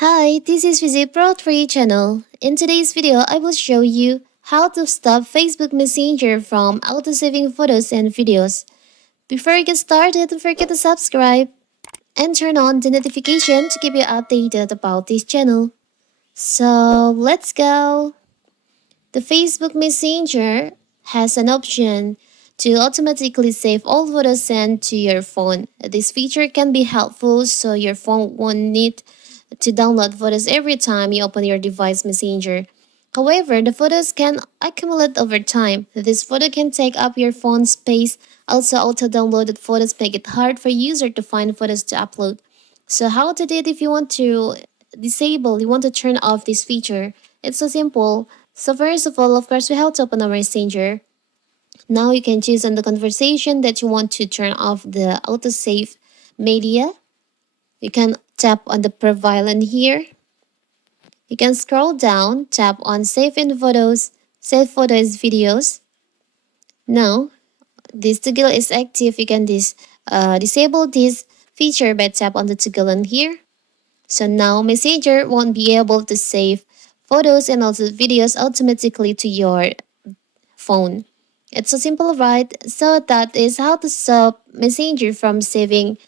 Hi, this is Visit Pro 3 channel. In today's video, I will show you how to stop Facebook Messenger from auto-saving photos and videos. Before you get started, don't forget to subscribe and turn on the notification to keep you updated about this channel. So let's go. The Facebook Messenger has an option to automatically save all photos sent to your phone. This feature can be helpful so your phone won't need to download photos every time you open your device messenger. However, the photos can accumulate over time. This photo can take up your phone's space. Also, auto-downloaded photos make it hard for user to find photos to upload. So how to do it if you want to you want to turn off this feature? It's so simple. So first of all, of course, we have to open our messenger. Now you can choose on the conversation that you want to turn off the autosave media. You can tap on the profile in here. You can scroll down, tap on Save in Photos, Save Photos Videos. Now, this toggle is active. You can disable this feature by tap on the toggle in here. So now Messenger won't be able to save photos and also videos automatically to your phone. It's so simple, right? So that is how to stop Messenger from saving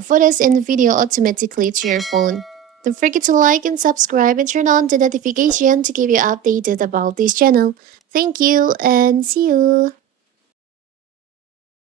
photos and video automatically to your phone. Don't forget to like and subscribe and turn on the notification to keep you updated about this channel. Thank you and see you.